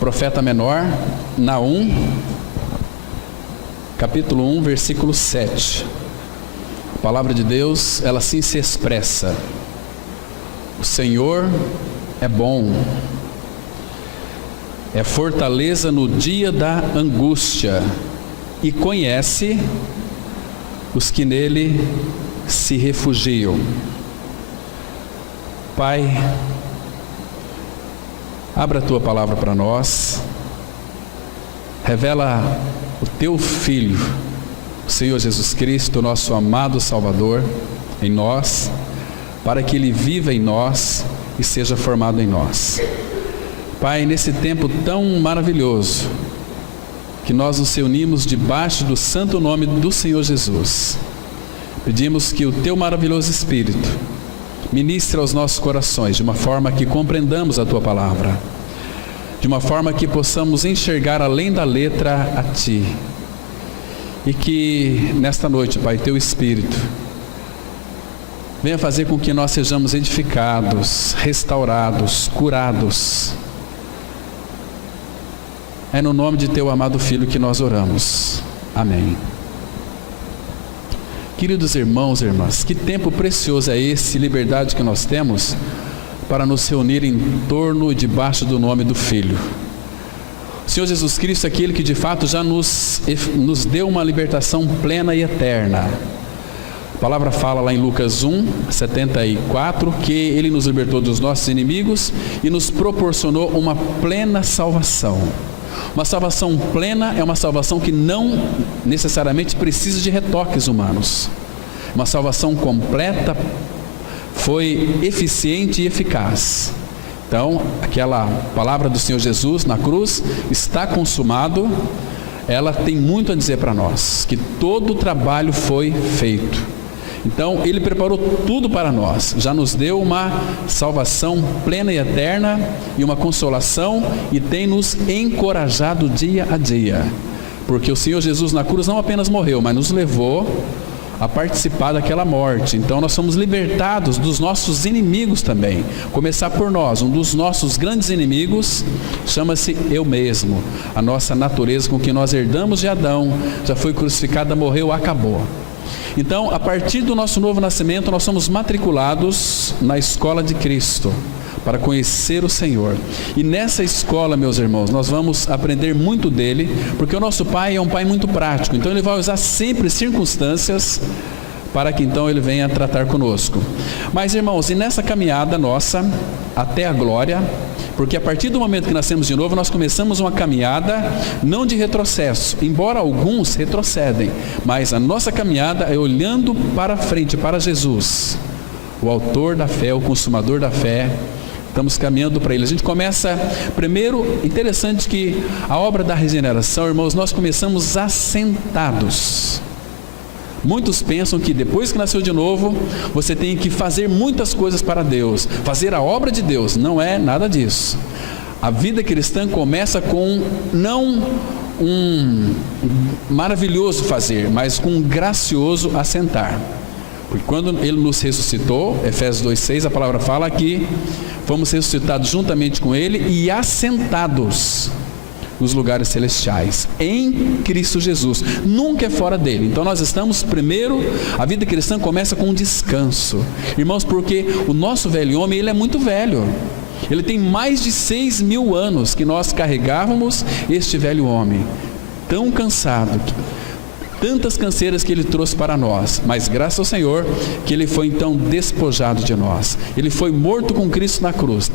profeta menor, Naum, capítulo 1, versículo 7. A palavra de Deus, ela assim se expressa: o Senhor é bom, é fortaleza no dia da angústia, e conhece os que nele se refugiam. Pai, abra a tua palavra para nós, revela o teu Filho, o Senhor Jesus Cristo, nosso amado Salvador, em nós, para que Ele viva em nós e seja formado em nós. Pai, nesse tempo tão maravilhoso, que nós nos reunimos debaixo do santo nome do Senhor Jesus, pedimos que o teu maravilhoso Espírito ministre aos nossos corações, de uma forma que compreendamos a tua palavra, de uma forma que possamos enxergar além da letra a ti, e que nesta noite, Pai, teu Espírito venha fazer com que nós sejamos edificados, restaurados, curados. É no nome de teu amado Filho que nós oramos. Amém. Queridos irmãos e irmãs, que tempo precioso é esse, liberdade que nós temos para nos reunir em torno e debaixo do nome do Filho. O Senhor Jesus Cristo é aquele que de fato já nos deu uma libertação plena e eterna. A palavra fala lá em Lucas 1, 74, que Ele nos libertou dos nossos inimigos e nos proporcionou uma plena salvação. Uma salvação plena é uma salvação que não necessariamente precisa de retoques humanos. Uma salvação completa, foi eficiente e eficaz. Então, aquela palavra do Senhor Jesus na cruz, está consumado, ela tem muito a dizer para nós, que todo o trabalho foi feito. Então, Ele preparou tudo para nós, já nos deu uma salvação plena e eterna e uma consolação, e tem nos encorajado dia a dia, porque o Senhor Jesus na cruz não apenas morreu, mas nos levou a participar daquela morte. Então nós somos libertados dos nossos inimigos também. Começar por nós, um dos nossos grandes inimigos chama-se eu mesmo, a nossa natureza com que nós herdamos de Adão, já foi crucificada, morreu, acabou. Então, a partir do nosso novo nascimento, nós somos matriculados na escola de Cristo, para conhecer o Senhor. E nessa escola, meus irmãos, nós vamos aprender muito dele, porque o nosso Pai é um Pai muito prático. Então Ele vai usar sempre circunstâncias para que então Ele venha tratar conosco. Mas, irmãos, e nessa caminhada nossa até a glória, porque a partir do momento que nascemos de novo, nós começamos uma caminhada não de retrocesso, embora alguns retrocedem, mas a nossa caminhada é olhando para frente, para Jesus, o autor da fé, o consumador da fé. Estamos caminhando para Ele. A gente começa, primeiro, interessante que a obra da regeneração, irmãos, nós começamos assentados. Muitos pensam que depois que nasceu de novo, você tem que fazer muitas coisas para Deus, fazer a obra de Deus. Não é nada disso. A vida cristã começa com não um maravilhoso fazer, mas com um gracioso assentar. Porque quando Ele nos ressuscitou, Efésios 2,6, a palavra fala que fomos ressuscitados juntamente com Ele e assentados nos lugares celestiais, em Cristo Jesus. Nunca é fora dele. Então nós estamos, primeiro, a vida cristã começa com um descanso. Irmãos, porque o nosso velho homem, ele é muito velho. Ele tem mais de 6.000 anos que nós carregávamos este velho homem, tão cansado, tantas canseiras que ele trouxe para nós, mas graças ao Senhor que ele foi então despojado de nós. Ele foi morto com Cristo na cruz.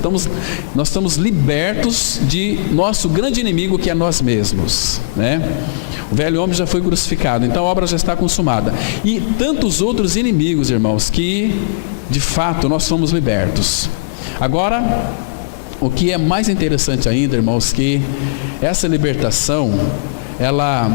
Nós estamos libertos de nosso grande inimigo, que é nós mesmos, né? O velho homem já foi crucificado, então a obra já está consumada. E tantos outros inimigos, irmãos, que de fato nós somos libertos. Agora, o que é mais interessante ainda, irmãos, que essa libertação, ela,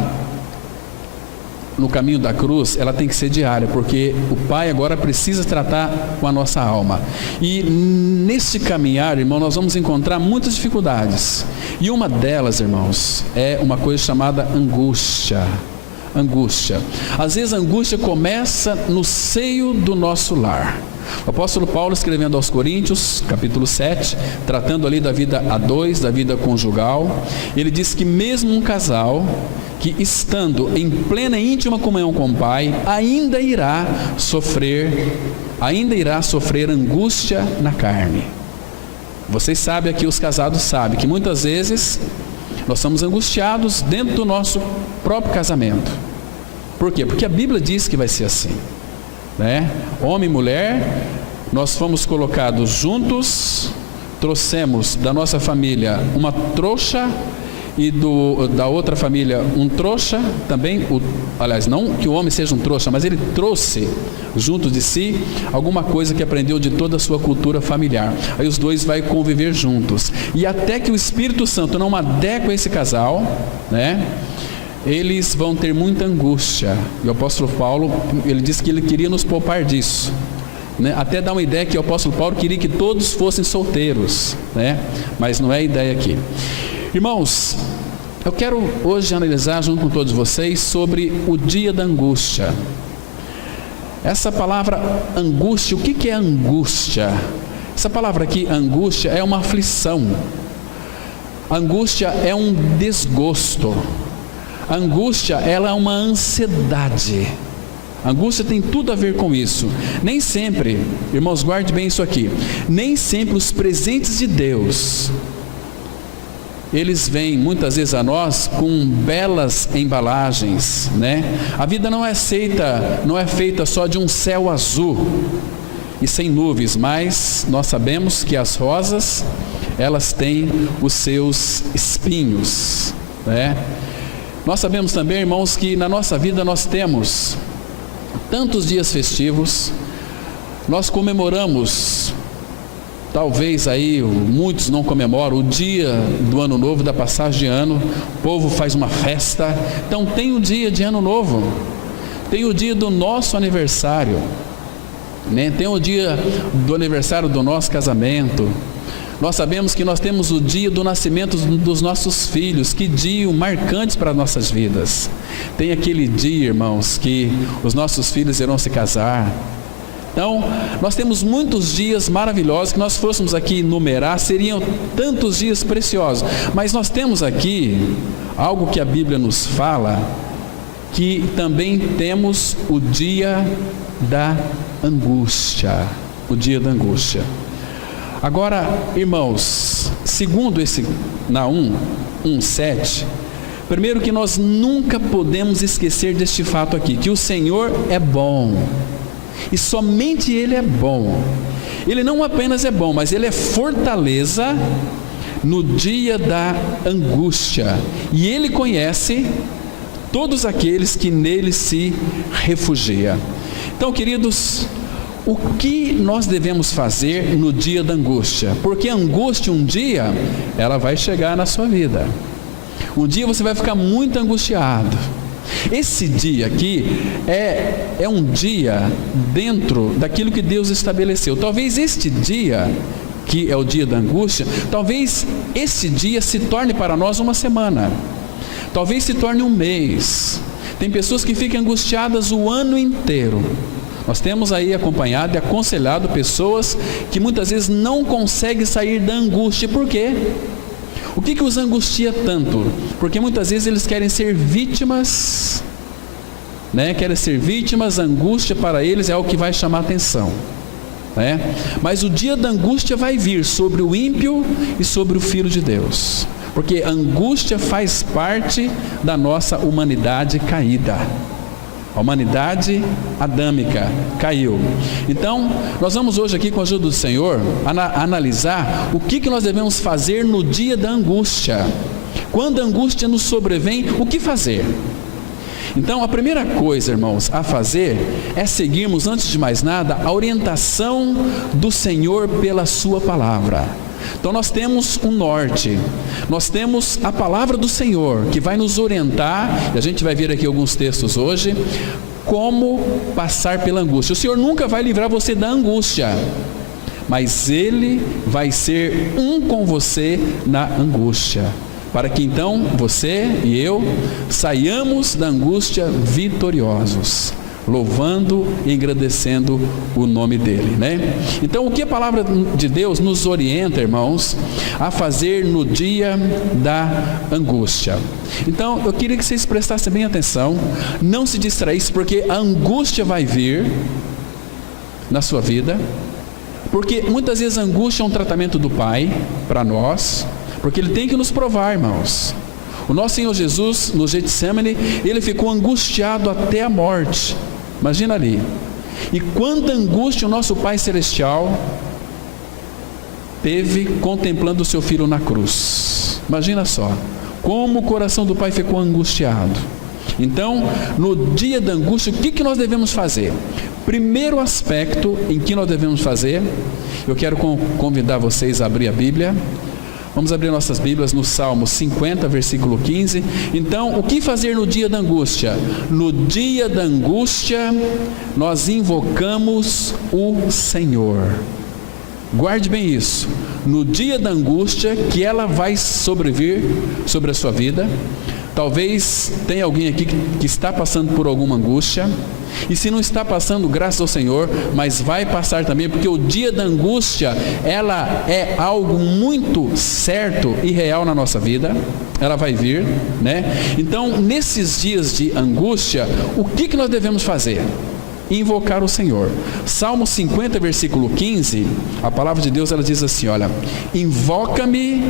no caminho da cruz, ela tem que ser diária, porque o Pai agora precisa tratar com a nossa alma. E nesse caminhar, irmão, nós vamos encontrar muitas dificuldades. E uma delas, irmãos, é uma coisa chamada angústia. Angústia. Às vezes a angústia começa no seio do nosso lar. O apóstolo Paulo, escrevendo aos Coríntios, capítulo 7, tratando ali da vida a dois, da vida conjugal, ele diz que mesmo um casal que, estando em plena e íntima comunhão com o Pai, ainda irá sofrer angústia na carne. Vocês sabem aqui, os casados sabem, que muitas vezes nós estamos angustiados dentro do nosso próprio casamento. Por quê? Porque a Bíblia diz que vai ser assim, né? Homem e mulher, nós fomos colocados juntos, trouxemos da nossa família uma trouxa e da outra família um trouxa também. Aliás, não que o homem seja um trouxa, mas ele trouxe junto de si alguma coisa que aprendeu de toda a sua cultura familiar. Aí os dois vão conviver juntos, e até que o Espírito Santo não adequa esse casal, né, eles vão ter muita angústia. E o apóstolo Paulo, ele disse que ele queria nos poupar disso, né? Até dá uma ideia que o apóstolo Paulo queria que todos fossem solteiros, né? Mas não é a ideia aqui. Irmãos, eu quero hoje analisar junto com todos vocês sobre o dia da angústia. Essa palavra angústia, o que é angústia? Essa palavra aqui, angústia, é uma aflição. Angústia é um desgosto. Angústia, ela é uma ansiedade. Angústia tem tudo a ver com isso. Nem sempre, irmãos, guarde bem isso aqui, nem sempre os presentes de Deus, eles vêm muitas vezes a nós com belas embalagens, né? A vida não é feita só de um céu azul e sem nuvens, mas nós sabemos que as rosas, elas têm os seus espinhos, né? Nós sabemos também, irmãos, que na nossa vida nós temos tantos dias festivos, nós comemoramos, talvez aí muitos não comemoram, o dia do ano novo, da passagem de ano, o povo faz uma festa. Então tem o dia de ano novo, tem o dia do nosso aniversário, né? Tem o dia do aniversário do nosso casamento. Nós sabemos que nós temos o dia do nascimento dos nossos filhos, que dia marcante para as nossas vidas. Tem aquele dia, irmãos, que os nossos filhos irão se casar. Então, nós temos muitos dias maravilhosos, que nós fôssemos aqui enumerar, seriam tantos dias preciosos. Mas nós temos aqui algo que a Bíblia nos fala, que também temos o dia da angústia. O dia da angústia. Agora, irmãos, segundo esse Naum 1:7, primeiro que nós nunca podemos esquecer deste fato aqui, que o Senhor é bom, e somente Ele é bom. Ele não apenas é bom, mas Ele é fortaleza no dia da angústia, e Ele conhece todos aqueles que nele se refugiam. Então, queridos, o que nós devemos fazer no dia da angústia? Porque a angústia, um dia, ela vai chegar na sua vida. Um dia você vai ficar muito angustiado. Esse dia aqui é um dia dentro daquilo que Deus estabeleceu. Talvez este dia, que é o dia da angústia, talvez esse dia se torne para nós uma semana. Talvez se torne um mês. Tem pessoas que ficam angustiadas o ano inteiro. Nós temos aí acompanhado e aconselhado pessoas que muitas vezes não conseguem sair da angústia. Por quê? O que os angustia tanto? Porque muitas vezes eles querem ser vítimas, né? Querem ser vítimas, a angústia para eles é o que vai chamar atenção, né? Mas o dia da angústia vai vir sobre o ímpio e sobre o filho de Deus, porque a angústia faz parte da nossa humanidade caída. A humanidade adâmica caiu. Então, nós vamos hoje aqui, com a ajuda do Senhor, analisar o que nós devemos fazer no dia da angústia. Quando a angústia nos sobrevém, o que fazer? Então, a primeira coisa, irmãos, a fazer é seguirmos, antes de mais nada, a orientação do Senhor pela sua palavra. Então nós temos um norte, nós temos a palavra do Senhor, que vai nos orientar, e a gente vai ver aqui alguns textos hoje, como passar pela angústia. O Senhor nunca vai livrar você da angústia, mas Ele vai ser com você na angústia, para que então você e eu saiamos da angústia vitoriosos. louvando e agradecendo o nome dele, né? Então, o que a palavra de Deus nos orienta, irmãos, a fazer no dia da angústia? Então, eu queria que vocês prestassem bem atenção, não se distraíssem, porque a angústia vai vir na sua vida, porque muitas vezes a angústia é um tratamento do Pai para nós, porque Ele tem que nos provar, irmãos. O nosso Senhor Jesus, no Getsemane, Ele ficou angustiado até a morte. Imagina ali. E quanta angústia o nosso Pai Celestial teve contemplando o seu Filho na cruz. Imagina só, como o coração do Pai ficou angustiado. Então, no dia da angústia, o que nós devemos fazer? Primeiro aspecto em que nós devemos fazer, eu quero convidar vocês a abrir a Bíblia. Vamos abrir nossas Bíblias no Salmo 50, versículo 15. Então, o que fazer no dia da angústia? No dia da angústia, nós invocamos o Senhor. Guarde bem isso. No dia da angústia, que ela vai sobrevir sobre a sua vida. Talvez tenha alguém aqui que está passando por alguma angústia, e se não está passando, graças ao Senhor, mas vai passar também, porque o dia da angústia, ela é algo muito certo e real na nossa vida, ela vai vir, né? Então, nesses dias de angústia, o que nós devemos fazer? Invocar o Senhor. Salmo 50, versículo 15, a palavra de Deus, ela diz assim, olha: invoca-me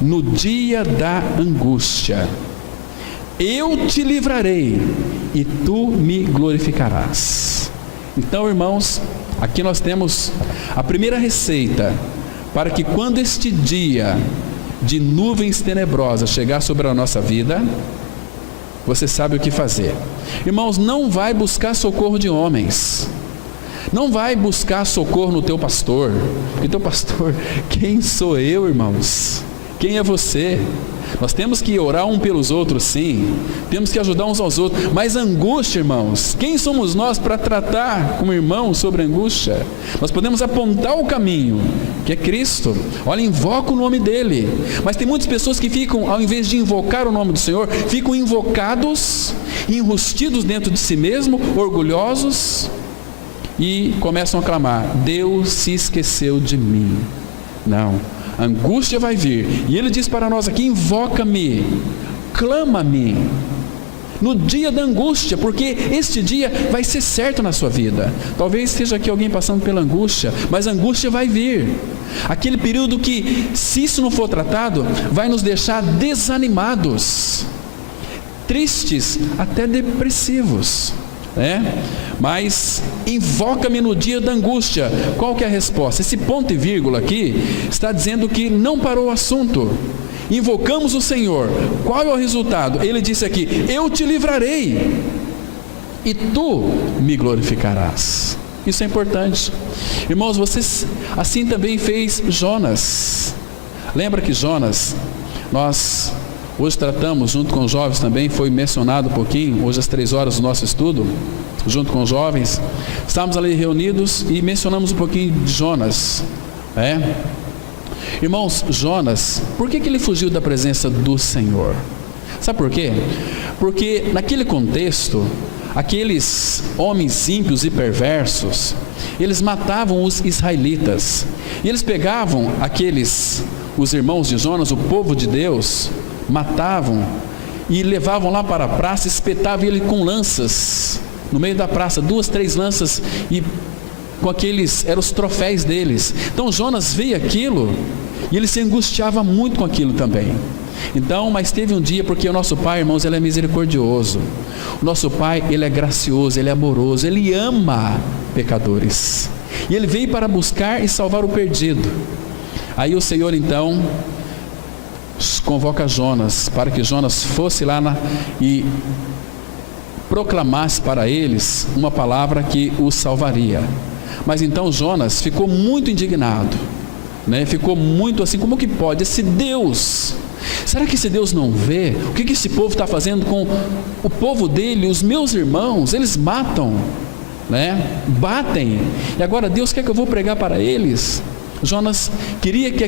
no dia da angústia, eu te livrarei e tu me glorificarás. Então, irmãos, aqui nós temos a primeira receita para que quando este dia de nuvens tenebrosas chegar sobre a nossa vida, você sabe o que fazer. Irmãos, não vai buscar socorro de homens, não vai buscar socorro no teu pastor, porque teu pastor, quem sou eu, irmãos? Quem é você? Nós temos que orar um pelos outros, sim, temos que ajudar uns aos outros, mas angústia, irmãos, quem somos nós para tratar como irmãos sobre angústia? Nós podemos apontar o caminho, que é Cristo. Olha, invoca o nome dele. Mas tem muitas pessoas que ficam, ao invés de invocar o nome do Senhor, ficam invocados, enrustidos dentro de si mesmo, orgulhosos, e começam a clamar: Deus se esqueceu de mim. Não, a angústia vai vir, e ele diz para nós aqui: invoca-me, clama-me no dia da angústia, porque este dia vai ser certo na sua vida. Talvez esteja aqui alguém passando pela angústia, mas a angústia vai vir, aquele período que, se isso não for tratado, vai nos deixar desanimados, tristes, até depressivos, né? Mas invoca-me no dia da angústia. Qual que é a resposta? Esse ponto e vírgula aqui está dizendo que não parou o assunto. Invocamos o Senhor. Qual é o resultado? Ele disse aqui: eu te livrarei e tu me glorificarás. Isso é importante, irmãos. Você assim também fez Jonas. Lembra que Jonas, nós hoje tratamos junto com os jovens também, foi mencionado um pouquinho, hoje às 3 horas do nosso estudo, junto com os jovens, estávamos ali reunidos e mencionamos um pouquinho de Jonas, Irmãos, Jonas, por que ele fugiu da presença do Senhor? Sabe por quê? Porque naquele contexto, aqueles homens ímpios e perversos, eles matavam os israelitas, e eles pegavam os irmãos de Jonas, o povo de Deus, matavam e levavam lá para a praça, espetavam ele com lanças no meio da praça, 2, 3 lanças, e com aqueles, eram os troféus deles. Então Jonas veio aquilo e ele se angustiava muito com aquilo também. Então, mas teve um dia, porque o nosso Pai, irmãos, ele é misericordioso, o nosso Pai, ele é gracioso, ele é amoroso, ele ama pecadores, e ele veio para buscar e salvar o perdido. Aí o Senhor então convoca Jonas, para que Jonas fosse lá e proclamasse para eles uma palavra que os salvaria. Mas então Jonas ficou muito indignado, ficou muito assim: como que pode? Esse Deus, será que esse Deus não vê? O que esse povo está fazendo com o povo dele, os meus irmãos? Eles matam, batem, e agora Deus quer que eu vou pregar para eles? Jonas queria que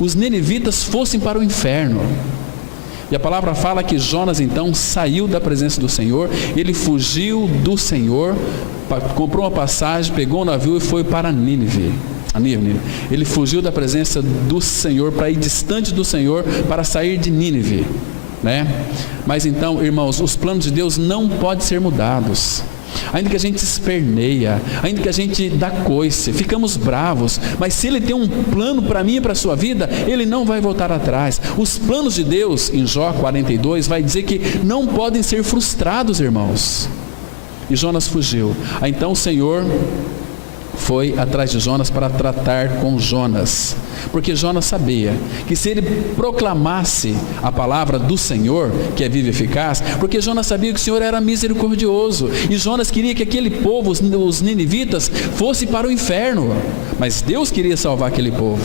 os ninivitas fossem para o inferno. E a palavra fala que Jonas então saiu da presença do Senhor, ele fugiu do Senhor, comprou uma passagem, pegou um navio e foi para Nínive. Ele fugiu da presença do Senhor para ir distante do Senhor, para sair de Nínive, né? Mas então, irmãos, os planos de Deus não podem ser mudados. Ainda que a gente esperneia, ainda que a gente dá coice, ficamos bravos, mas se Ele tem um plano para mim e para a sua vida, Ele não vai voltar atrás. Os planos de Deus, em Jó 42, vai dizer que não podem ser frustrados, irmãos. E Jonas fugiu. Aí então o Senhor foi atrás de Jonas para tratar com Jonas, porque Jonas sabia que se ele proclamasse a palavra do Senhor, que é viva e eficaz, porque Jonas sabia que o Senhor era misericordioso, e Jonas queria que aquele povo, os ninivitas, fosse para o inferno, mas Deus queria salvar aquele povo.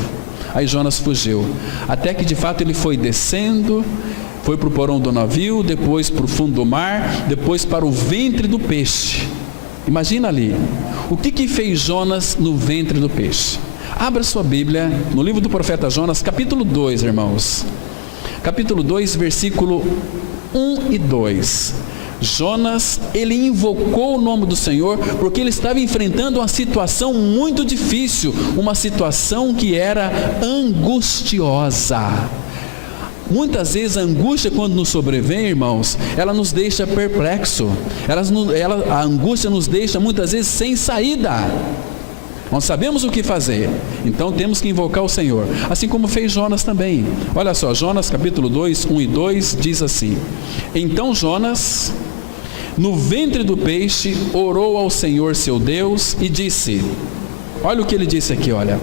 Aí Jonas fugiu, até que de fato ele foi descendo, foi para o porão do navio, depois para o fundo do mar, depois para o ventre do peixe. Imagina ali, o que fez Jonas no ventre do peixe? Abra sua Bíblia no livro do profeta Jonas, capítulo 2, irmãos. Capítulo 2, versículo 1 e 2. Jonas, ele invocou o nome do Senhor, porque ele estava enfrentando uma situação muito difícil, uma situação que era angustiosa. Muitas vezes a angústia, quando nos sobrevém, irmãos, ela nos deixa perplexo, a angústia nos deixa muitas vezes sem saída, não sabemos o que fazer, então temos que invocar o Senhor, assim como fez Jonas também. Olha só, Jonas capítulo 2, 1 e 2 diz assim: então Jonas, no ventre do peixe, orou ao Senhor seu Deus e disse, olha o que ele disse aqui, olha,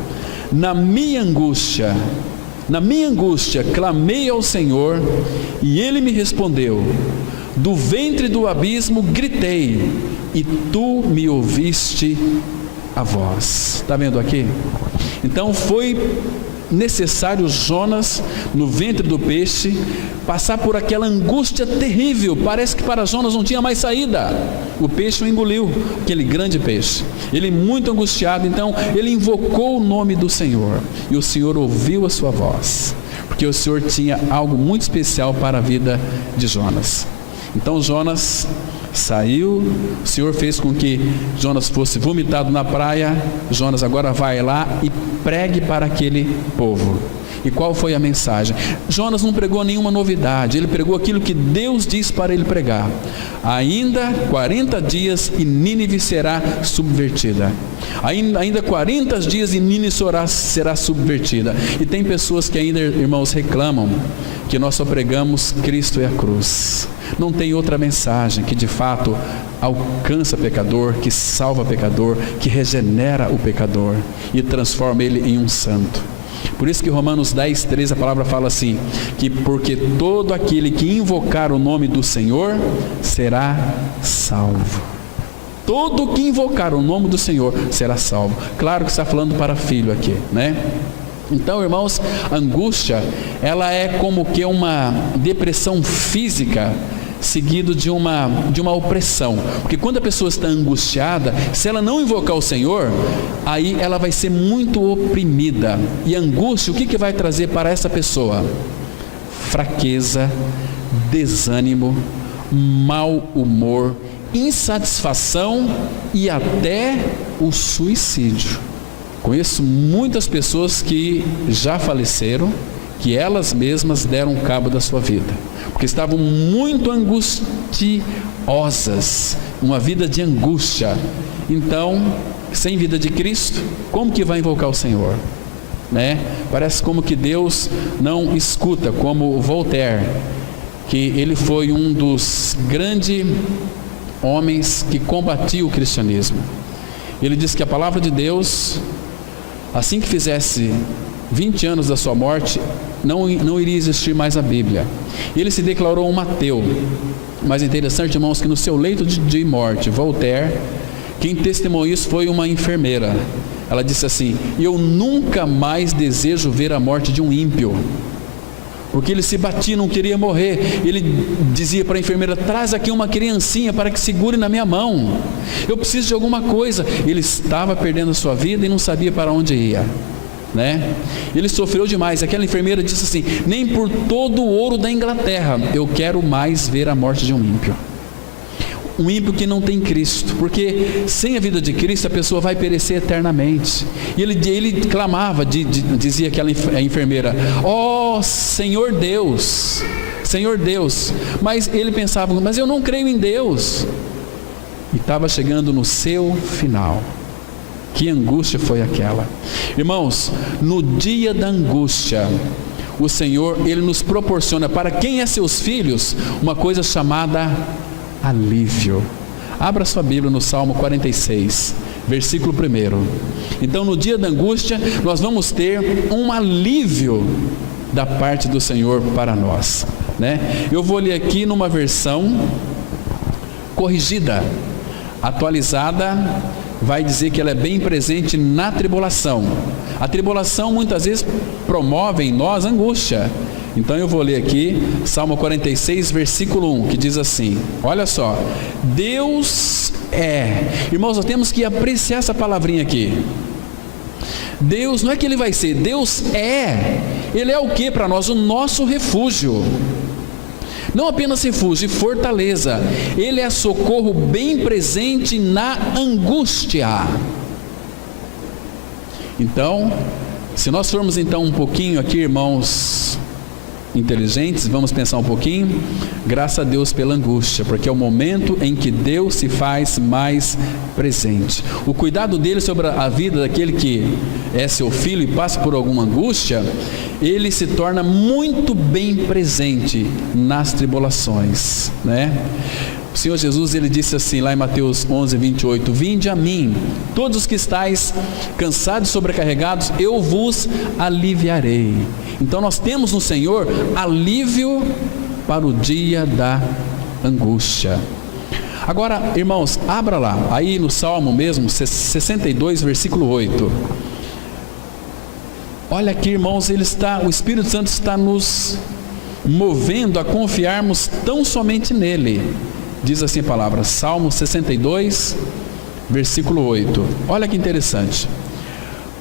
na minha angústia clamei ao Senhor e Ele me respondeu, do ventre do abismo gritei e Tu me ouviste a voz. Está vendo aqui? Então foi necessário Jonas, no ventre do peixe, passar por aquela angústia terrível. Parece que para Jonas não tinha mais saída. O peixe o engoliu, aquele grande peixe. Ele muito angustiado, então ele invocou o nome do Senhor, e o Senhor ouviu a sua voz, porque o Senhor tinha algo muito especial para a vida de Jonas. Então Jonas saiu, o Senhor fez com que Jonas fosse vomitado na praia. Jonas agora vai lá e pregue para aquele povo. E qual foi a mensagem? Jonas não pregou nenhuma novidade, ele pregou aquilo que Deus disse para ele pregar. Ainda 40 dias e Nínive será subvertida. Ainda 40 dias e Nínive será subvertida. E tem pessoas que ainda, irmãos, reclamam que nós só pregamos Cristo e a cruz. Não tem outra mensagem que de fato alcança pecador, que salva pecador, que regenera o pecador e transforma ele em um santo. Por isso que Romanos 10, 13, a palavra fala assim, que porque todo aquele que invocar o nome do Senhor será salvo. Todo que invocar o nome do Senhor será salvo. Claro que está falando para filho aqui, né? Então, irmãos, a angústia, ela é como que uma depressão física seguido de uma opressão, porque quando a pessoa está angustiada, se ela não invocar o Senhor, aí ela vai ser muito oprimida, e a angústia, o que vai trazer para essa pessoa? Fraqueza, desânimo, mau humor, insatisfação e até o suicídio. Conheço muitas pessoas que já faleceram, que elas mesmas deram cabo da sua vida, porque estavam muito angustiosas, uma vida de angústia. Então, sem vida de Cristo, como que vai invocar o Senhor? Né? Parece como que Deus não escuta, como Voltaire, que ele foi um dos grandes homens que combatia o cristianismo. Ele disse que a palavra de Deus, assim que fizesse 20 anos da sua morte, não iria existir mais a Bíblia. Ele se declarou um ateu. Mas é interessante, irmãos, que no seu leito de morte, Voltaire, quem testemunhou isso foi uma enfermeira. Ela disse assim: eu nunca mais desejo ver a morte de um ímpio, porque ele se batia, não queria morrer. Ele dizia para a enfermeira: traz aqui uma criancinha para que segure na minha mão, eu preciso de alguma coisa. Ele estava perdendo a sua vida e não sabia para onde ia. né? Ele sofreu demais. Aquela enfermeira disse assim: nem por todo o ouro da Inglaterra eu quero mais ver a morte de um ímpio. Um ímpio que não tem Cristo, porque sem a vida de Cristo a pessoa vai perecer eternamente. E ele clamava, dizia aquela enfermeira: ó Senhor Deus, Senhor Deus. Mas ele pensava: mas eu não creio em Deus. E estava chegando no seu final. Que angústia foi aquela? Irmãos, no dia da angústia, o Senhor, Ele nos proporciona, para quem é seus filhos, uma coisa chamada alívio. Abra sua Bíblia no Salmo 46, versículo 1. Então, no dia da angústia, nós vamos ter um alívio da parte do Senhor para nós, né? Eu vou ler aqui numa versão corrigida. Atualizada vai dizer que ela é bem presente na tribulação. A tribulação muitas vezes promove em nós angústia. Então eu vou ler aqui Salmo 46, versículo 1, que diz assim: olha só, Deus é. Irmãos, nós temos que apreciar essa palavrinha aqui. Deus, não é que Ele vai ser, Deus é. Ele é o que para nós? O nosso refúgio. Não apenas refúgio e fortaleza. Ele é socorro bem presente na angústia. Então, se nós formos então um pouquinho aqui, irmãos inteligentes, vamos pensar um pouquinho. Graças a Deus pela angústia, porque é o momento em que Deus se faz mais presente. O cuidado dele sobre a vida daquele que é seu filho e passa por alguma angústia, ele se torna muito bem presente nas tribulações, né? O Senhor Jesus, ele disse assim lá em Mateus 11, 28, vinde a mim, todos os que estáis cansados e sobrecarregados, eu vos aliviarei. Então nós temos no Senhor alívio para o dia da angústia. Agora, irmãos, abra lá, aí no Salmo mesmo, 62, versículo 8. Olha aqui, irmãos, o Espírito Santo está nos movendo a confiarmos tão somente nele. Diz assim a palavra, Salmo 62, versículo 8. Olha que interessante.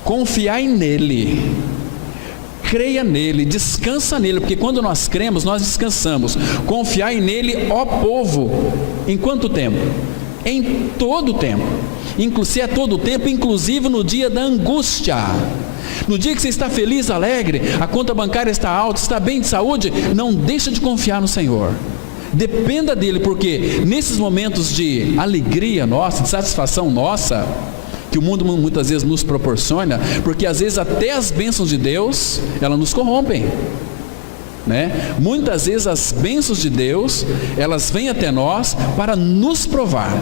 Confiai nele, creia nele, descansa nele, porque quando nós cremos, nós descansamos. Confiai nele, ó povo. Em quanto tempo? Em todo o tempo. Se é todo o tempo, inclusive no dia da angústia. No dia que você está feliz, alegre, a conta bancária está alta, está bem de saúde, não deixa de confiar no Senhor. Dependa dele, porque nesses momentos de alegria nossa, de satisfação nossa, que o mundo muitas vezes nos proporciona, porque às vezes até as bênçãos de Deus, elas nos corrompem, né? Muitas vezes as bênçãos de Deus, elas vêm até nós para nos provar.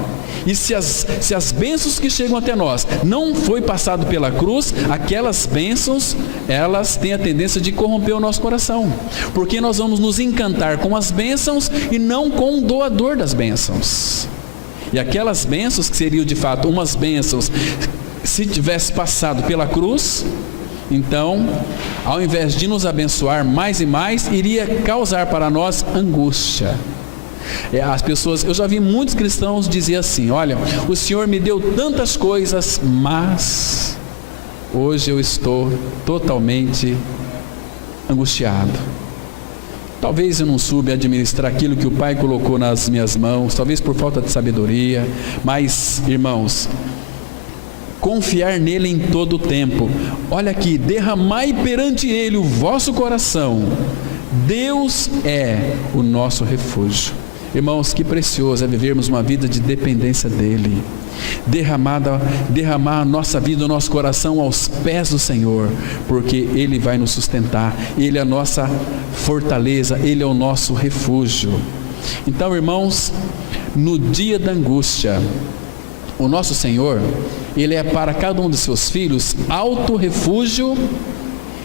E se as bênçãos que chegam até nós não foi passado pela cruz, aquelas bênçãos, elas têm a tendência de corromper o nosso coração, porque nós vamos nos encantar com as bênçãos e não com o doador das bênçãos. E aquelas bênçãos que seriam de fato umas bênçãos, se tivesse passado pela cruz, então, ao invés de nos abençoar mais e mais, iria causar para nós angústia. As pessoas, eu já vi muitos cristãos dizer assim: olha, o Senhor me deu tantas coisas, mas hoje eu estou totalmente angustiado. Talvez eu não soube administrar aquilo que o Pai colocou nas minhas mãos, talvez por falta de sabedoria, mas, irmãos, confiar nele em todo o tempo. Olha aqui, derramai perante ele o vosso coração. Deus é o nosso refúgio. Irmãos, que precioso é vivermos uma vida de dependência dele. Derramar a nossa vida, o nosso coração aos pés do Senhor, porque ele vai nos sustentar. Ele é a nossa fortaleza, ele é o nosso refúgio. Então, irmãos, no dia da angústia, o nosso Senhor, ele é para cada um de seus filhos alto refúgio.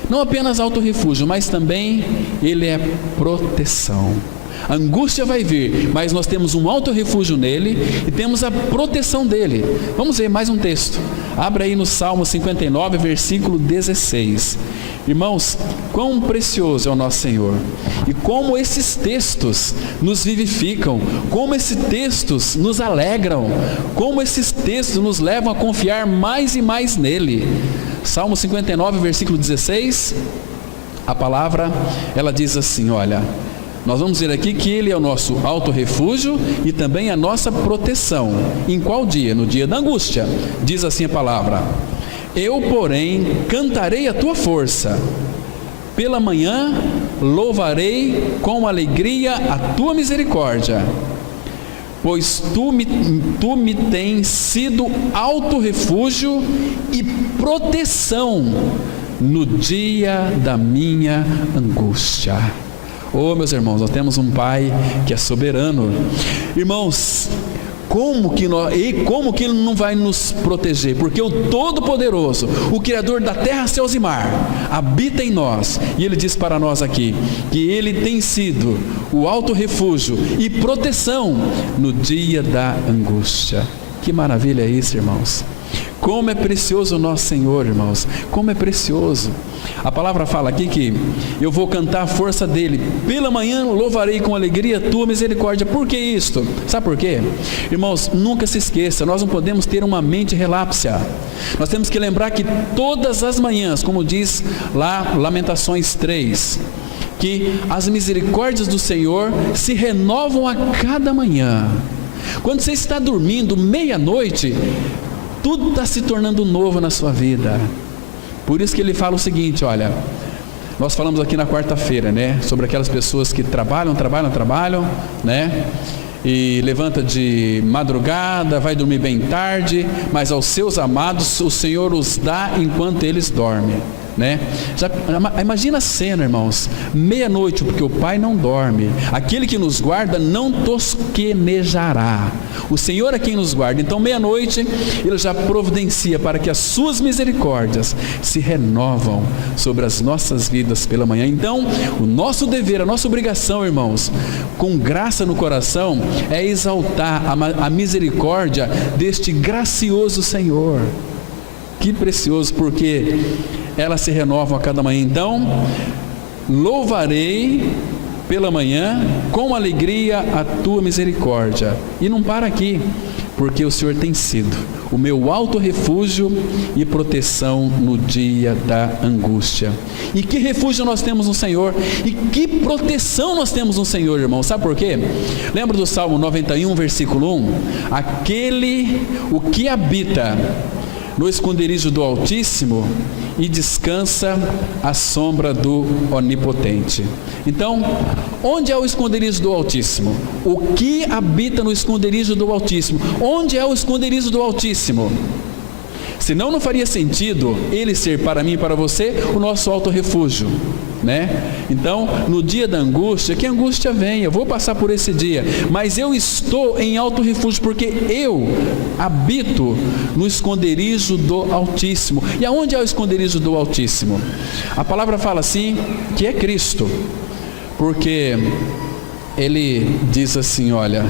Não apenas alto refúgio, mas também ele é proteção. A angústia vai vir, mas nós temos um alto refúgio nele e temos a proteção dele. Vamos ver mais um texto. Abra aí no Salmo 59, versículo 16. Irmãos, quão precioso é o nosso Senhor, e como esses textos nos vivificam, como esses textos nos alegram, como esses textos nos levam a confiar mais e mais nele. Salmo 59, versículo 16, a palavra, ela diz assim, olha, nós vamos ver aqui que ele é o nosso alto refúgio e também a nossa proteção. Em qual dia? No dia da angústia. Diz assim a palavra: eu, porém, cantarei a tua força. Pela manhã louvarei com alegria a tua misericórdia, pois tu me tens sido alto refúgio e proteção no dia da minha angústia. Oh, meus irmãos, nós temos um Pai que é soberano. Irmãos, como que Ele não vai nos proteger? Porque o Todo-Poderoso, o Criador da terra, céus e mar, habita em nós. E Ele diz para nós aqui, que Ele tem sido o alto refúgio e proteção no dia da angústia. Que maravilha é isso, irmãos! Como é precioso o nosso Senhor, irmãos, como é precioso. A palavra fala aqui que eu vou cantar a força dele. Pela manhã louvarei com alegria a tua misericórdia. Por que isto? Sabe por quê? Irmãos, nunca se esqueça, nós não podemos ter uma mente relapsa. Nós temos que lembrar que todas as manhãs, como diz lá Lamentações 3, que as misericórdias do Senhor se renovam a cada manhã. Quando você está dormindo meia-noite, tudo está se tornando novo na sua vida. Por isso que ele fala o seguinte, olha, nós falamos aqui na quarta-feira, né, sobre aquelas pessoas que trabalham, né, e levanta de madrugada, vai dormir bem tarde, mas aos seus amados o Senhor os dá enquanto eles dormem, né? Imagina a cena, irmãos, meia-noite, porque o Pai não dorme, aquele que nos guarda não tosquenejará. O Senhor é quem nos guarda, então meia-noite Ele já providencia para que as suas misericórdias se renovam sobre as nossas vidas pela manhã. Então o nosso dever, a nossa obrigação, irmãos, com graça no coração, é exaltar a misericórdia deste gracioso Senhor. Que precioso, porque elas se renovam a cada manhã. Então louvarei pela manhã com alegria a tua misericórdia. E não para aqui, porque o Senhor tem sido o meu alto refúgio e proteção no dia da angústia. E que refúgio nós temos no Senhor, e que proteção nós temos no Senhor, irmão. Sabe por quê? Lembra do Salmo 91, versículo 1? O que habita no esconderijo do Altíssimo e descansa à sombra do Onipotente. Então, onde é o esconderijo do Altíssimo? O que habita no esconderijo do Altíssimo? Onde é o esconderijo do Altíssimo? Senão não faria sentido ele ser para mim e para você o nosso alto refúgio, né? Então, no dia da angústia, que angústia vem, eu vou passar por esse dia, mas eu estou em alto refúgio, porque eu habito no esconderijo do Altíssimo. E aonde é o esconderijo do Altíssimo? A palavra fala assim, que é Cristo, porque ele diz assim, olha,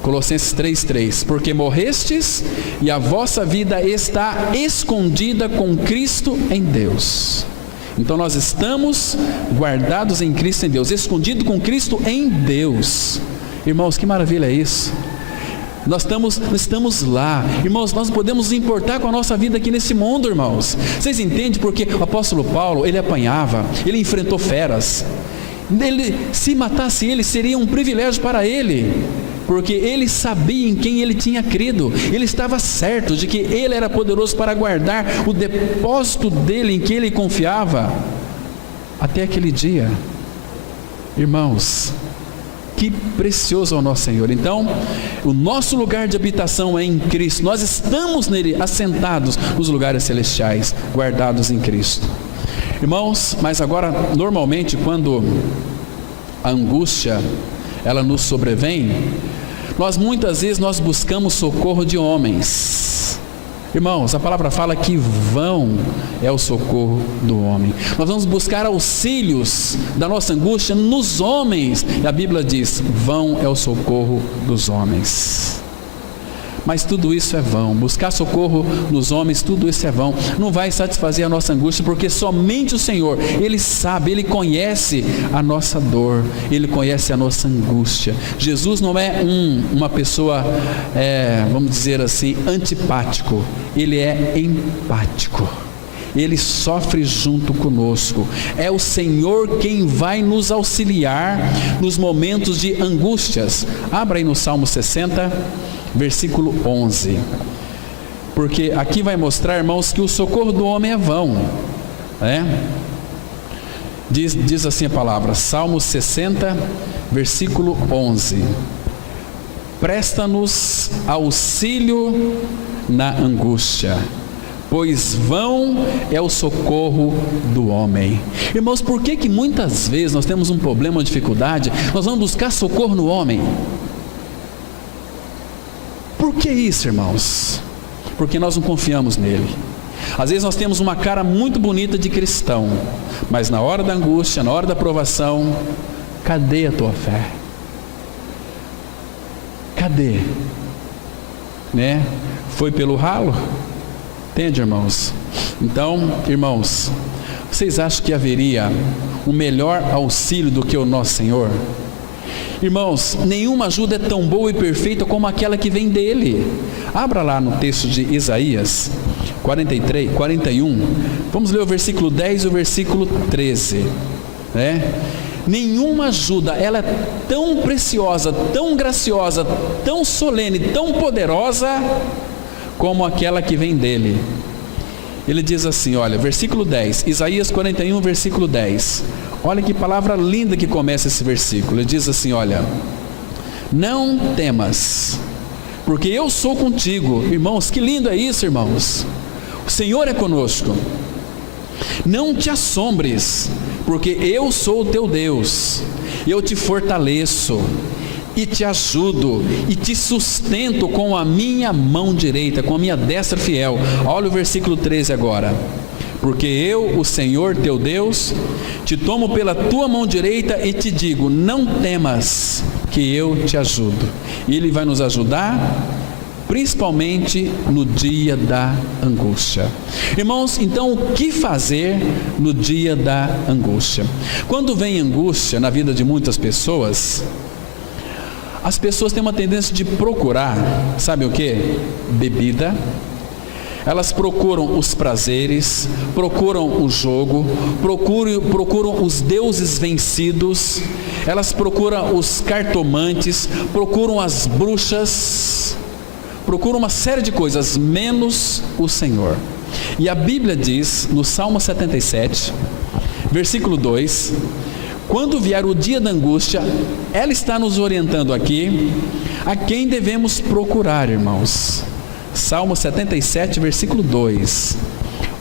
Colossenses 3,3, porque morrestes e a vossa vida está escondida com Cristo em Deus. Então nós estamos guardados em Cristo em Deus, escondido com Cristo em Deus. Irmãos, que maravilha é isso? Nós estamos lá, irmãos. Nós podemos importar com a nossa vida aqui nesse mundo, irmãos. Vocês entendem porque o apóstolo Paulo, ele apanhava, ele enfrentou feras. Se matasse ele, seria um privilégio para ele, porque ele sabia em quem ele tinha crido. Ele estava certo de que ele era poderoso para guardar o depósito dele em que ele confiava até aquele dia. Irmãos, que precioso é o nosso Senhor. Então, o nosso lugar de habitação é em Cristo. Nós estamos nele, assentados nos lugares celestiais, guardados em Cristo. Irmãos, mas agora, normalmente, quando a angústia ela nos sobrevém, muitas vezes nós buscamos socorro de homens, Irmãos, a palavra fala que vão é o socorro do homem. Nós vamos buscar auxílios da nossa angústia nos homens. E a Bíblia diz, vão é o socorro dos homens. Mas tudo isso é vão. Buscar socorro nos homens, tudo isso é vão. Não vai satisfazer a nossa angústia, porque somente o Senhor, Ele sabe, Ele conhece a nossa dor, Ele conhece a nossa angústia. Jesus não é uma pessoa, vamos dizer assim, antipático. Ele é empático. Ele sofre junto conosco. É o Senhor quem vai nos auxiliar nos momentos de angústias. Abra aí no Salmo 60, versículo 11, porque aqui vai mostrar, irmãos, que o socorro do homem é vão, diz assim a palavra, Salmo 60, versículo 11, presta-nos auxílio na angústia, pois vão é o socorro do homem. Irmãos, por que muitas vezes nós temos um problema, uma dificuldade, nós vamos buscar socorro no homem? Por que isso, irmãos? Porque nós não confiamos nele. Às vezes nós temos uma cara muito bonita de cristão, mas na hora da angústia, na hora da provação, cadê a tua fé? Cadê? Foi pelo ralo? Entende, irmãos? Então, irmãos, vocês acham que haveria um melhor auxílio do que o nosso Senhor? Irmãos, nenhuma ajuda é tão boa e perfeita como aquela que vem dele. Abra lá no texto de Isaías 41, vamos ler o versículo 10 e o versículo 13. Nenhuma ajuda, ela é tão preciosa, tão graciosa, tão solene, tão poderosa como aquela que vem dele. Ele diz assim, olha, versículo 10, Isaías 41, versículo 10. Olha que palavra linda que começa esse versículo. Ele diz assim, olha, não temas, porque eu sou contigo. Irmãos, que lindo é isso, irmãos. O Senhor é conosco. Não te assombres, porque eu sou o teu Deus. Eu te fortaleço e te ajudo e te sustento com a minha mão direita, com a minha destra fiel. Olha o versículo 13 agora. Porque eu, o Senhor teu Deus, te tomo pela tua mão direita e te digo, não temas, que eu te ajudo. E Ele vai nos ajudar, principalmente no dia da angústia. Irmãos, então o que fazer no dia da angústia? Quando vem angústia na vida de muitas pessoas, as pessoas têm uma tendência de procurar, sabe o que? Bebida. Elas procuram os prazeres, procuram o jogo, procuram os deuses vencidos, elas procuram os cartomantes, procuram as bruxas, procuram uma série de coisas, menos o Senhor. E a Bíblia diz, no Salmo 77, versículo 2, quando vier o dia da angústia, ela está nos orientando aqui, a quem devemos procurar, irmãos. Salmo 77, versículo 2.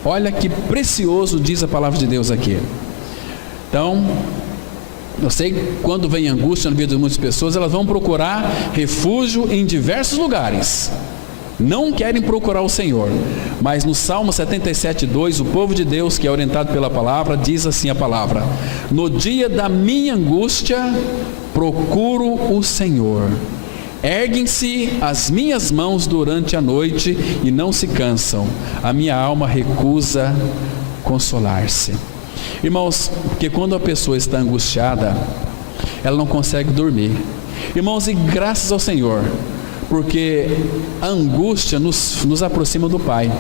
Olha que precioso diz a palavra de Deus aqui. Então, eu sei que quando vem angústia na vida de muitas pessoas, elas vão procurar refúgio em diversos lugares. Não querem procurar o Senhor. Mas no Salmo 77, 2, o povo de Deus, que é orientado pela palavra, diz assim a palavra: no dia da minha angústia, procuro o Senhor. Erguem-se as minhas mãos durante a noite e não se cansam. A minha alma recusa consolar-se. Irmãos, porque quando a pessoa está angustiada, ela não consegue dormir. Irmãos, e graças ao Senhor, porque a angústia nos aproxima do Pai.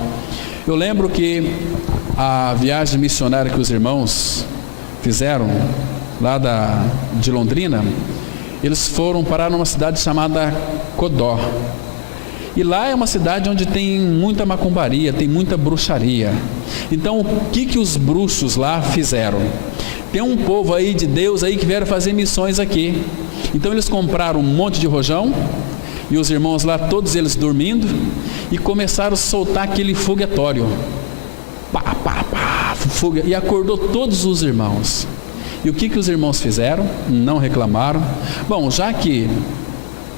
Eu lembro que a viagem missionária que os irmãos fizeram, lá de Londrina, eles foram parar numa cidade chamada Codó. E lá é uma cidade onde tem muita macumbaria, tem muita bruxaria. Então o que os bruxos lá fizeram? Tem um povo aí de Deus aí que vieram fazer missões aqui. Então eles compraram um monte de rojão, e os irmãos lá, todos eles dormindo, e começaram a soltar aquele foguetório. Pá, pá, pá, e acordou todos os irmãos. E o que os irmãos fizeram? Não reclamaram. Bom, já que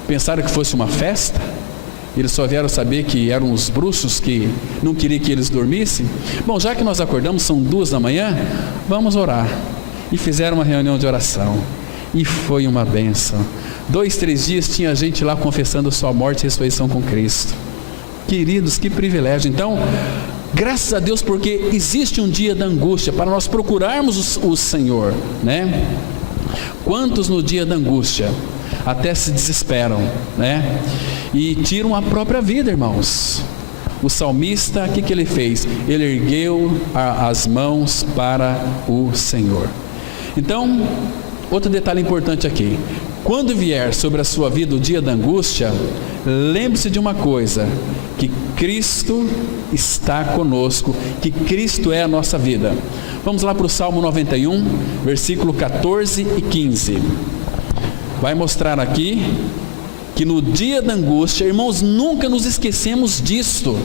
pensaram que fosse uma festa, Eles só vieram saber que eram os bruxos que não queriam que eles dormissem. Bom, já que nós acordamos, são 2 da manhã, vamos orar. E fizeram uma reunião de oração. E foi uma bênção. 2, 3 dias tinha gente lá confessando sua morte e ressurreição com Cristo. Queridos, que privilégio. Então, graças a Deus, porque existe um dia da angústia para nós procurarmos o Senhor, né? Quantos no dia da angústia até se desesperam, né? E tiram a própria vida, irmãos. O salmista, o que ele fez? Ele ergueu as mãos para o Senhor. Então, outro detalhe importante aqui: quando vier sobre a sua vida o dia da angústia, lembre-se de uma coisa, que Cristo está conosco, que Cristo é a nossa vida. Vamos lá para o Salmo 91, versículo 14 e 15. Vai mostrar aqui que no dia da angústia, irmãos, nunca nos esquecemos disto,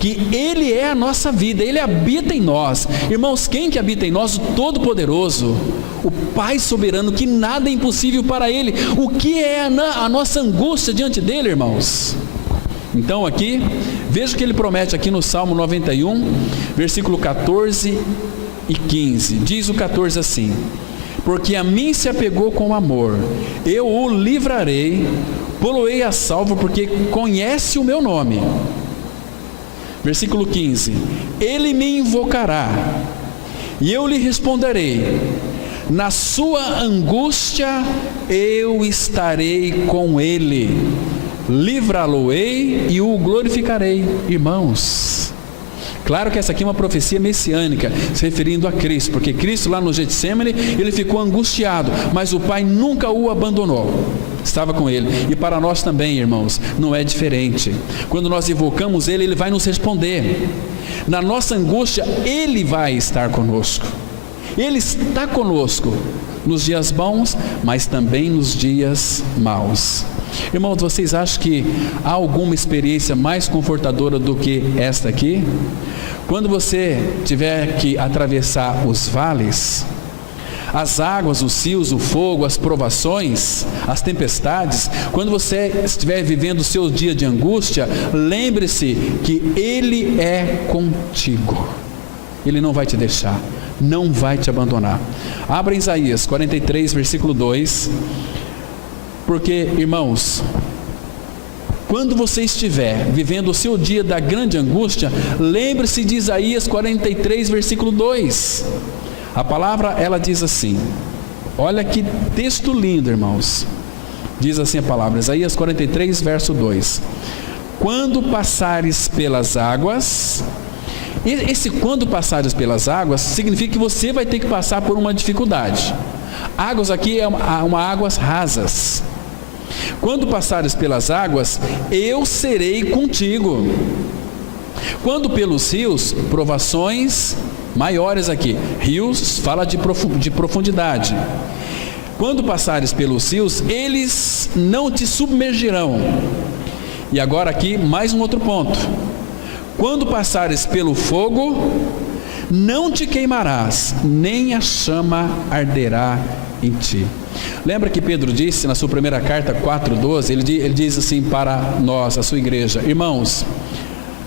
que Ele é a nossa vida, Ele habita em nós. Irmãos, quem que habita em nós? O Todo-Poderoso, o Pai soberano, que nada é impossível para Ele. O que é a nossa angústia diante dEle, irmãos? Então aqui, veja o que Ele promete aqui no Salmo 91, versículo 14 e 15. Diz o 14 assim: porque a mim se apegou com amor, eu o livrarei, pô-lo-ei a salvo, porque conhece o meu nome. Versículo 15: ele me invocará, e eu lhe responderei, na sua angústia eu estarei com ele, livrá-lo-ei e o glorificarei. Irmãos, claro que essa aqui é uma profecia messiânica, se referindo a Cristo, porque Cristo lá no Getsemane, ele ficou angustiado, mas o Pai nunca o abandonou, estava com ele. E para nós também, irmãos, não é diferente. Quando nós invocamos ele, ele vai nos responder. Na nossa angústia, ele vai estar conosco. Ele está conosco nos dias bons, mas também nos dias maus. Irmãos, vocês acham que há alguma experiência mais confortadora do que esta aqui? Quando você tiver que atravessar os vales, as águas, os rios, o fogo, as provações, as tempestades, quando você estiver vivendo o seu dia de angústia, lembre-se que Ele é contigo. Ele não vai te deixar, não vai te abandonar. Abra Isaías 43, versículo 2. Porque, irmãos, quando você estiver vivendo o seu dia da grande angústia, lembre-se de Isaías 43, versículo 2. A palavra, ela diz assim, olha que texto lindo, irmãos. Diz assim a palavra, Isaías 43, verso 2. Quando passares pelas águas, esse quando passares pelas águas, significa que você vai ter que passar por uma dificuldade. Águas aqui é uma águas rasas. Quando passares pelas águas, eu serei contigo. Quando pelos rios, provações maiores aqui. Rios fala de profundidade. Quando passares pelos rios, eles não te submergirão. E agora aqui mais um outro ponto. Quando passares pelo fogo, não te queimarás, nem a chama arderá em ti. Lembra que Pedro disse na sua primeira carta 4:12, ele diz assim para nós, a sua igreja: irmãos,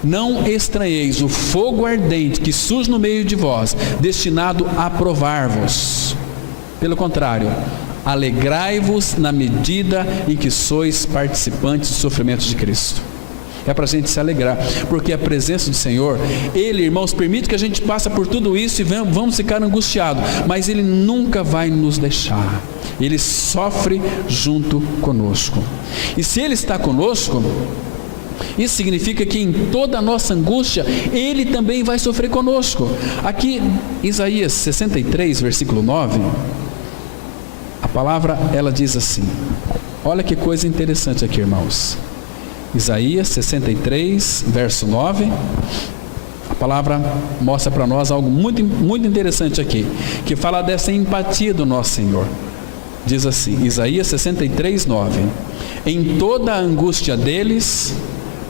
não estranheis o fogo ardente que surge no meio de vós, destinado a provar-vos. Pelo contrário, alegrai-vos na medida em que sois participantes dos sofrimentos de Cristo. É para a gente se alegrar, porque a presença do Senhor, Ele, irmãos, permite que a gente passe por tudo isso e vamos ficar angustiados, mas Ele nunca vai nos deixar. Ele sofre junto conosco. E se Ele está conosco, isso significa que em toda a nossa angústia, Ele também vai sofrer conosco. Aqui, Isaías 63, versículo 9, a palavra, ela diz assim, olha que coisa interessante aqui, irmãos. Isaías 63, verso 9, a palavra mostra para nós algo muito, muito interessante aqui, que fala dessa empatia do nosso Senhor. Diz assim, Isaías 63, 9, em toda a angústia deles,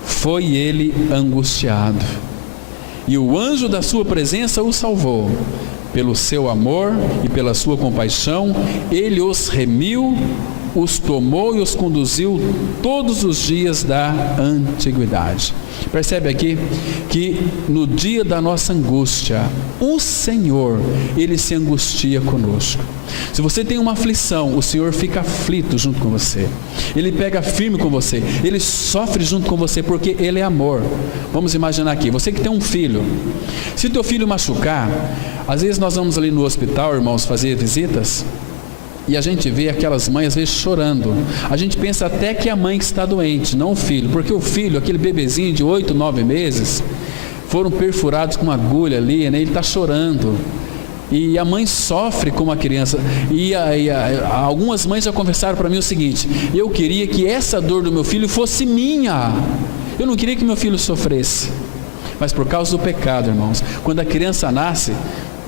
foi ele angustiado, e o anjo da sua presença o salvou. Pelo seu amor e pela sua compaixão, ele os remiu os tomou e os conduziu todos os dias da antiguidade. Percebe aqui que no dia da nossa angústia, o Senhor, Ele se angustia conosco. Se você tem uma aflição, o Senhor fica aflito junto com você. Ele pega firme com você. Ele sofre junto com você porque Ele é amor. Vamos imaginar aqui, você que tem um filho. Se o teu filho machucar, às vezes nós vamos ali no hospital, irmãos, fazer visitas, e a gente vê aquelas mães às vezes chorando. A gente pensa até que é a mãe que está doente, não o filho, porque o filho, aquele bebezinho de 8, 9 meses, foram perfurados com uma agulha ali, né? Ele está chorando. E a mãe sofre como a criança. Algumas mães já confessaram para mim o seguinte: eu queria que essa dor do meu filho fosse minha. Eu não queria que meu filho sofresse. Mas por causa do pecado, irmãos, quando a criança nasce,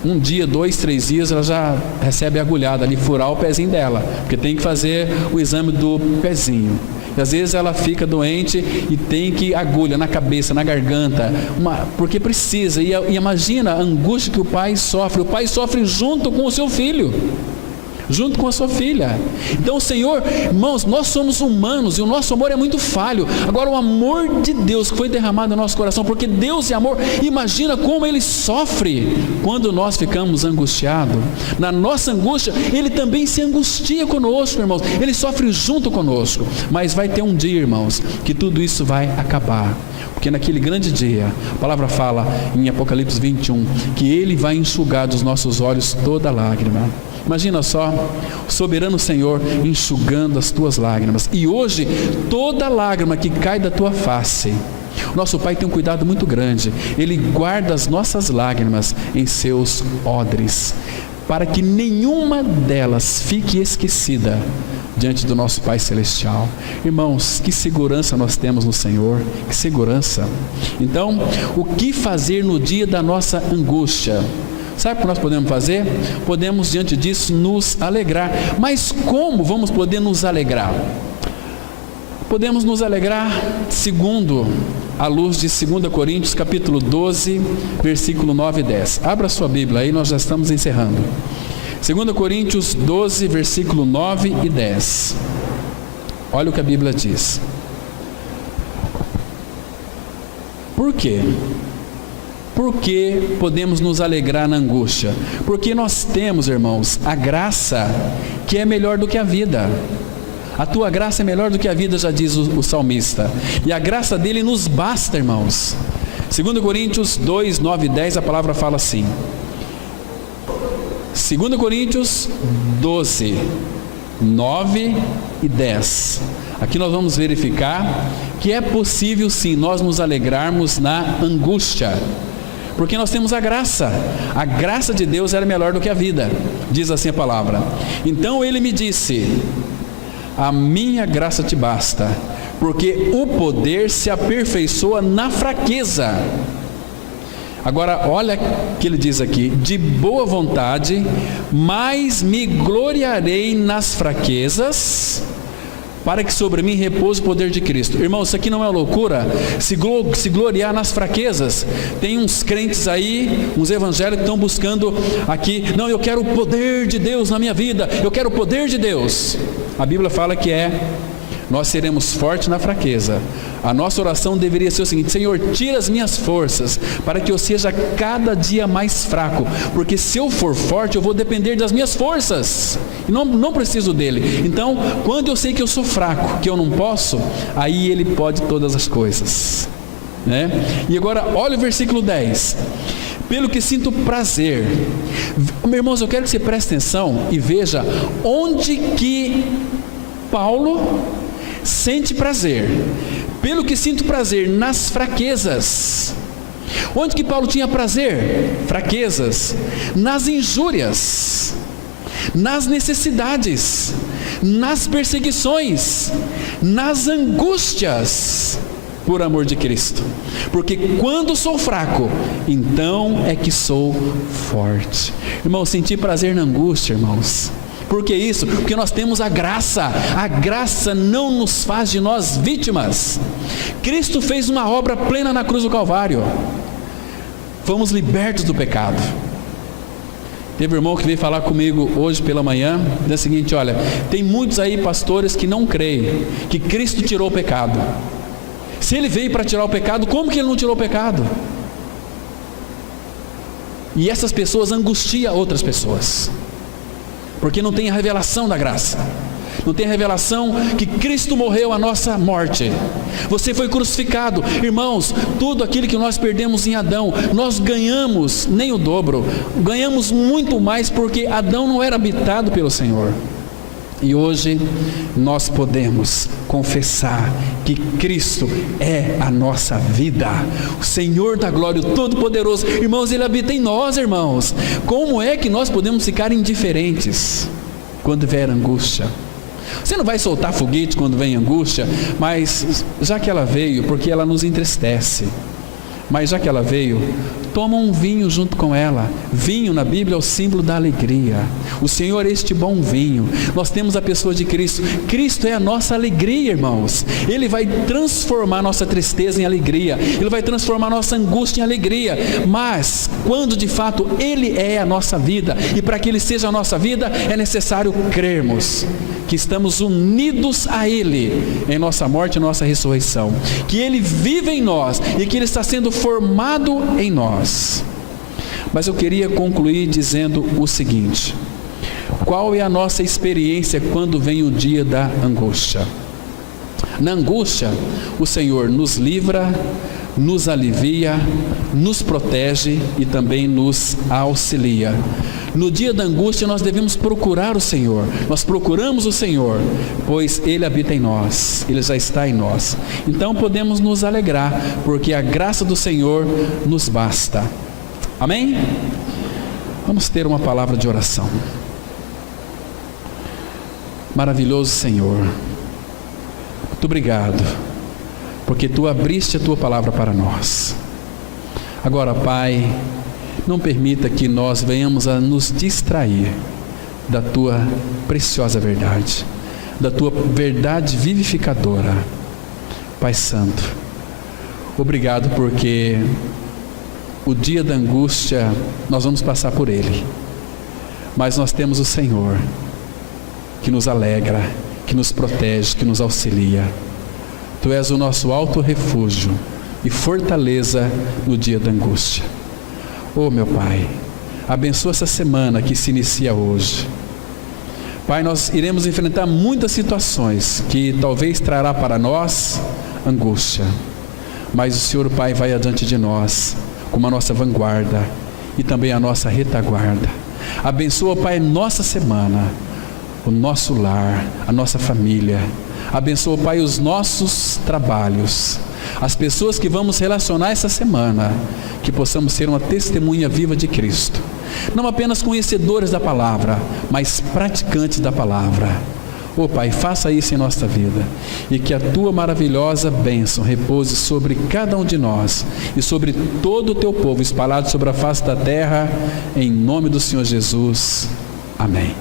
1 dia, 2, 3 dias, ela já recebe agulhada ali, furar o pezinho dela, porque tem que fazer o exame do pezinho. E às vezes ela fica doente e tem que agulha na cabeça, na garganta, porque precisa. E imagina a angústia que o pai sofre junto com o seu filho, junto com a sua filha. Então o Senhor, irmãos, nós somos humanos e o nosso amor é muito falho. Agora o amor de Deus que foi derramado no nosso coração, porque Deus é amor, imagina como Ele sofre quando nós ficamos angustiados. Na nossa angústia, Ele também se angustia conosco, irmãos. Ele sofre junto conosco. Mas vai ter um dia, irmãos, que tudo isso vai acabar. Porque naquele grande dia, a palavra fala em Apocalipse 21, que Ele vai enxugar dos nossos olhos toda lágrima. Imagina só, o soberano Senhor enxugando as tuas lágrimas. E hoje, toda lágrima que cai da tua face, o nosso Pai tem um cuidado muito grande. Ele guarda as nossas lágrimas em seus odres, para que nenhuma delas fique esquecida diante do nosso Pai Celestial. Irmãos, que segurança nós temos no Senhor, que segurança. Então, o que fazer no dia da nossa angústia? Sabe o que nós podemos fazer? Podemos, diante disso, nos alegrar. Mas como vamos poder nos alegrar? Podemos nos alegrar segundo a luz de 2 Coríntios, capítulo 12, versículo 9 e 10. Abra sua Bíblia aí, nós já estamos encerrando. 2 Coríntios 12, versículo 9 e 10. Olha o que a Bíblia diz. Por quê? Por que podemos nos alegrar na angústia? Porque nós temos, irmãos, a graça que é melhor do que a vida. A tua graça é melhor do que a vida, já diz o salmista. E a graça dele nos basta, irmãos. 2 Coríntios 2, 9 e 10, a palavra fala assim. 2 Coríntios 12, 9 e 10. Aqui nós vamos verificar que é possível sim nós nos alegrarmos na angústia. Porque nós temos a graça de Deus era melhor do que a vida, diz assim a palavra. Então ele me disse: a minha graça te basta, porque o poder se aperfeiçoa na fraqueza. Agora olha o que ele diz aqui: de boa vontade, mas me gloriarei nas fraquezas, para que sobre mim repouse o poder de Cristo. Irmão, isso aqui não é loucura? Se gloriar nas fraquezas. Tem uns crentes aí, uns evangélicos que estão buscando aqui, não, eu quero o poder de Deus na minha vida, eu quero o poder de Deus. A Bíblia fala que nós seremos fortes na fraqueza. A nossa oração deveria ser o seguinte: Senhor, tira as minhas forças, para que eu seja cada dia mais fraco, porque se eu for forte, eu vou depender das minhas forças, e não preciso dele. Então, quando eu sei que eu sou fraco, que eu não posso, aí ele pode todas as coisas, né? E agora, olha o versículo 10. Pelo que sinto prazer. Meus irmãos, eu quero que você preste atenção e veja onde que Paulo sente prazer. Pelo que sinto prazer nas fraquezas. Onde que Paulo tinha prazer? Fraquezas. Nas injúrias, nas necessidades, nas perseguições, nas angústias, por amor de Cristo. Porque quando sou fraco, então é que sou forte. Irmãos, sentir prazer na angústia, irmãos. Por que isso? Porque nós temos a graça. A graça não nos faz de nós vítimas. Cristo fez uma obra plena na cruz do Calvário. Fomos libertos do pecado. Teve um irmão que veio falar comigo hoje pela manhã, dizendo o seguinte: olha, tem muitos aí pastores que não creem que Cristo tirou o pecado. Se ele veio para tirar o pecado, como que ele não tirou o pecado? E essas pessoas angustiam outras pessoas, porque não tem a revelação da graça, não tem a revelação que Cristo morreu a nossa morte. Você foi crucificado. Irmãos, tudo aquilo que nós perdemos em Adão, nós ganhamos nem o dobro, ganhamos muito mais, porque Adão não era habitado pelo Senhor. E hoje nós podemos confessar que Cristo é a nossa vida, o Senhor da glória, o Todo-Poderoso. Irmãos, Ele habita em nós, irmãos. Como é que nós podemos ficar indiferentes quando vier angústia? Você não vai soltar foguete quando vem angústia, mas já que ela veio, porque ela nos entristece, mas já que ela veio, toma um vinho junto com ela. Vinho na Bíblia é o símbolo da alegria. O Senhor é este bom vinho. Nós temos a pessoa de Cristo. Cristo é a nossa alegria, irmãos. Ele vai transformar nossa tristeza em alegria, Ele vai transformar nossa angústia em alegria. Mas quando de fato Ele é a nossa vida, e para que Ele seja a nossa vida, é necessário crermos que estamos unidos a Ele em nossa morte e nossa ressurreição, que Ele vive em nós e que Ele está sendo formado em nós. Mas eu queria concluir dizendo o seguinte: qual é a nossa experiência quando vem o dia da angústia? Na angústia, o Senhor nos livra, nos alivia, nos protege e também nos auxilia. No dia da angústia nós devemos procurar o Senhor. Nós procuramos o Senhor, pois Ele habita em nós, Ele já está em nós. Então podemos nos alegrar, porque a graça do Senhor nos basta. Amém? Vamos ter uma palavra de oração. Maravilhoso Senhor, muito obrigado, porque Tu abriste a Tua palavra para nós. Agora, Pai, não permita que nós venhamos a nos distrair da Tua preciosa verdade, da Tua verdade vivificadora. Pai Santo, obrigado, porque o dia da angústia nós vamos passar por ele, mas nós temos o Senhor que nos alegra, que nos protege, que nos auxilia. Tu és o nosso alto refúgio e fortaleza no dia da angústia. Oh, meu Pai, abençoa essa semana que se inicia hoje. Pai, nós iremos enfrentar muitas situações que talvez trará para nós angústia, mas o Senhor, Pai, vai adiante de nós como a nossa vanguarda e também a nossa retaguarda. Abençoa, Pai, nossa semana, o nosso lar, a nossa família. Abençoa, Pai, os nossos trabalhos, as pessoas que vamos relacionar essa semana, que possamos ser uma testemunha viva de Cristo, não apenas conhecedores da palavra, mas praticantes da palavra. Oh, Pai, faça isso em nossa vida, e que a Tua maravilhosa bênção repouse sobre cada um de nós e sobre todo o Teu povo espalhado sobre a face da terra, em nome do Senhor Jesus. Amém.